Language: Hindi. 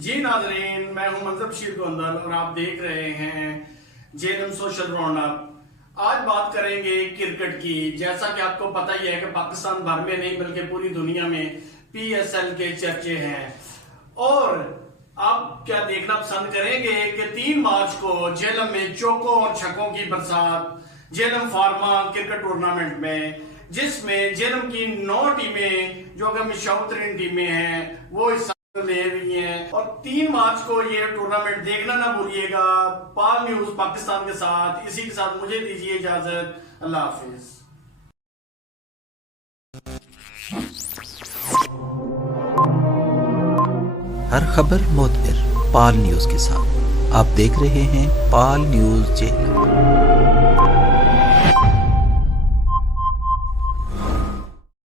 जी नाज़रीन, मैं हूं मंजर बशीर गोंदल और आप देख रहे हैं जेएलएम सोशल राउंडअप। आज बात करेंगे क्रिकेट की। जैसा कि आपको पता ही है कि पाकिस्तान भर में नहीं बल्कि पूरी दुनिया में पीएसएल के चर्चे हैं। और आप क्या देखना पसंद करेंगे कि 3 मार्च को जेएलएम में चौकों और छक्कों की बरसात जेएलएम फार्मा क्रिकेट टूर्नामेंट में, जिसमें जेएलएम की 9 टीमें जो कि मिशाउतरीन टीमें हैं वो हिस्सा ले रही हैं। और 3 मार्च को ये टूर्नामेंट देखना ना भूलिएगा। पाल न्यूज पाकिस्तान के साथ। इसी के साथ मुझे दीजिए इजाजत। अल्लाह हाफिज। हर खबर मोतबर पाल न्यूज के साथ। आप देख रहे हैं पाल न्यूज जेएलएम।